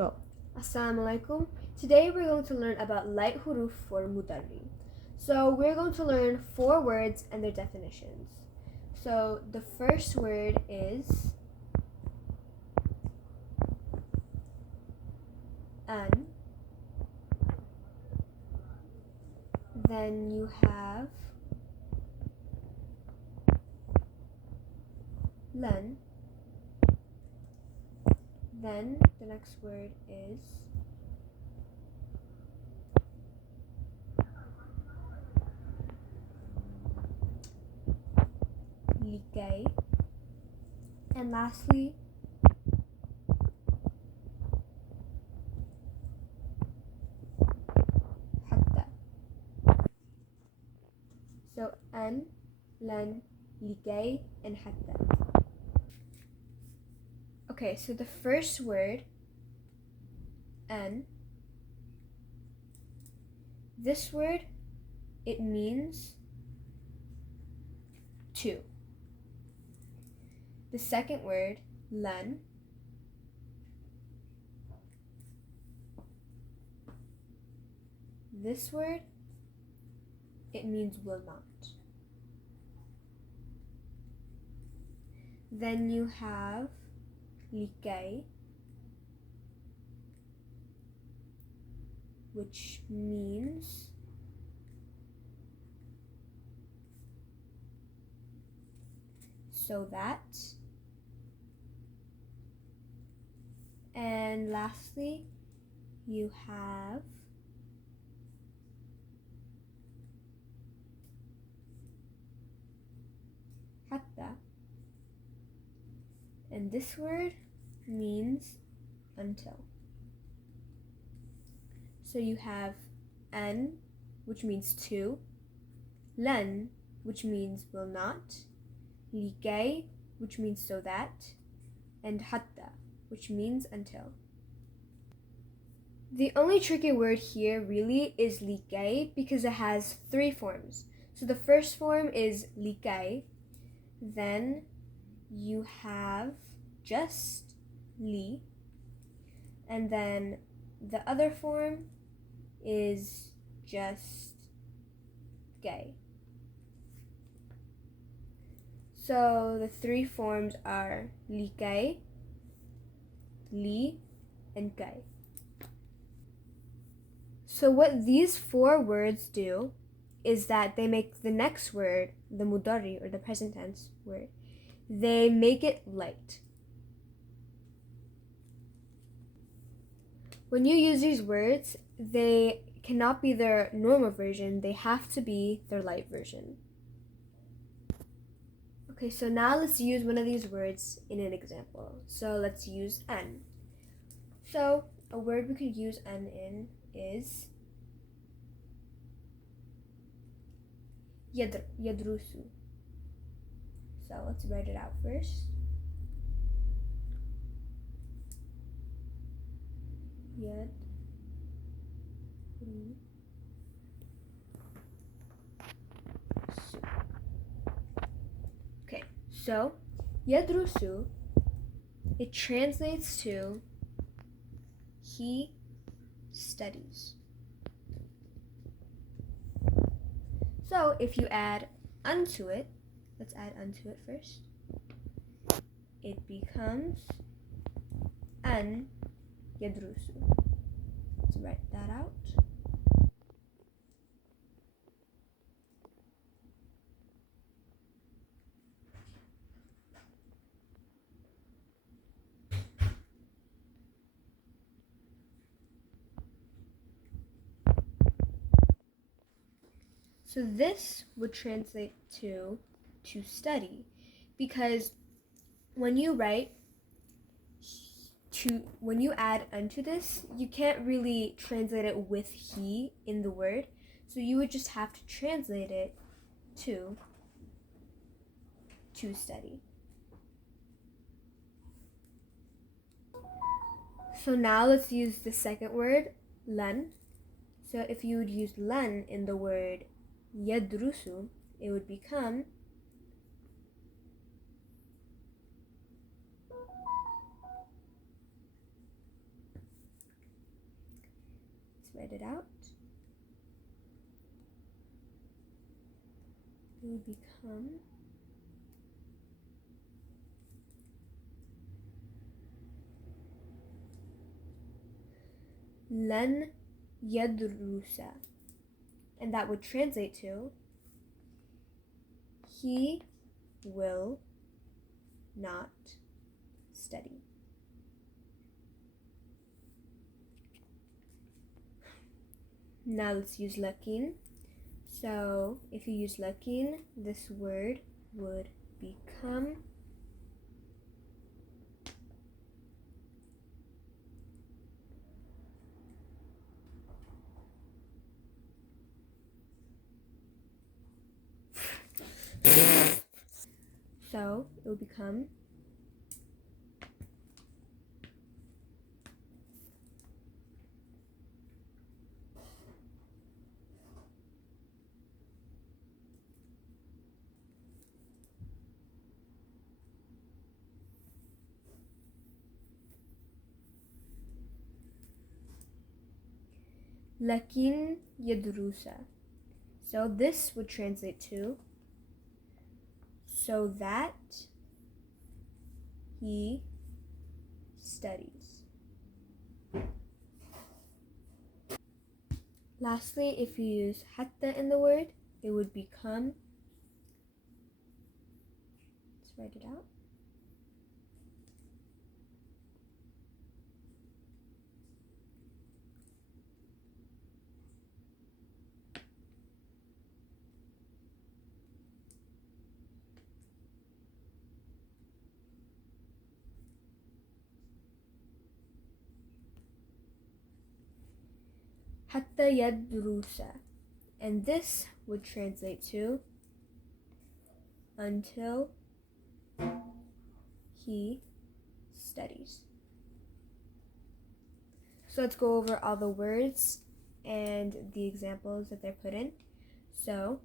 Go. Assalamu alaikum. Today we're going to learn about light huruf for mudarri. So we're going to learn 4 words and their definitions. So the first word is an. Then you have len. Then the next word is likay. And lastly, hatta. So an, len, likay, and hatta. Okay, so the first word, an, this word, it means 2. The second word, len, this word, it means will not. Then you have likay, which means so that. And lastly, you have hatta. And this word means until. So you have an, which means 2, len, which means will not, likay, which means so that, and hatta, which means until. The only tricky word here really is likay because it has 3 forms. So the first form is likay, then you have just li, and then the other form is just gay. So the 3 forms are likay, li, and gay. So what these 4 words do is that they make the next word, the mudarri or the present tense word, they make it light. When you use these words, they cannot be their normal version, they have to be their light version. Okay, so now let's use one of these words in an example. So let's use an. So a word we could use an in is yadrusu. So let's write it out first. Yadrusu. Okay, so yadrusu, it translates to he studies. So if you add unto it, let's add unto it first. It becomes an yadrusu. Let's write that out. So this would translate to study, because when you add unto this, you can't really translate it with he in the word, so you would just have to translate it to study. So now let's use the second word, len. So if you would use len in the word yadrusu, it would become Let's write it out. It would become lan yadrusa. And that would translate to he will not study. Now let's use lakin. So if you use lakin, this word would become so it will become lakin yadrusa. So this would translate to so that he studies. Lastly, if you use hatta in the word, it would become, let's write it out. Hatta yadrusa. And this would translate to until he studies. So let's go over all the words and the examples that they're put in. So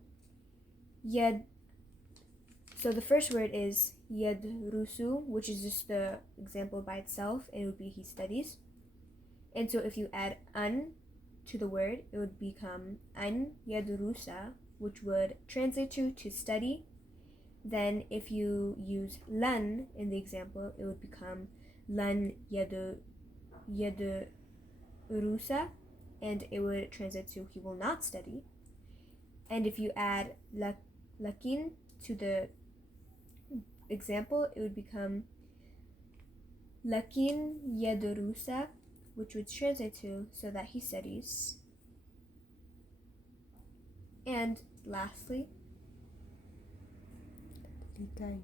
the first word is yadrusu, which is just the example by itself, and it would be he studies. And so if you add an to the word, it would become an yadrusa, which would translate to study. Then if you use lan in the example, it would become lan yadrusa, and it would translate to he will not study. And if you add lakin to the example, it would become lakin yadrusa, which would translate to so that he studies. And lastly, likai.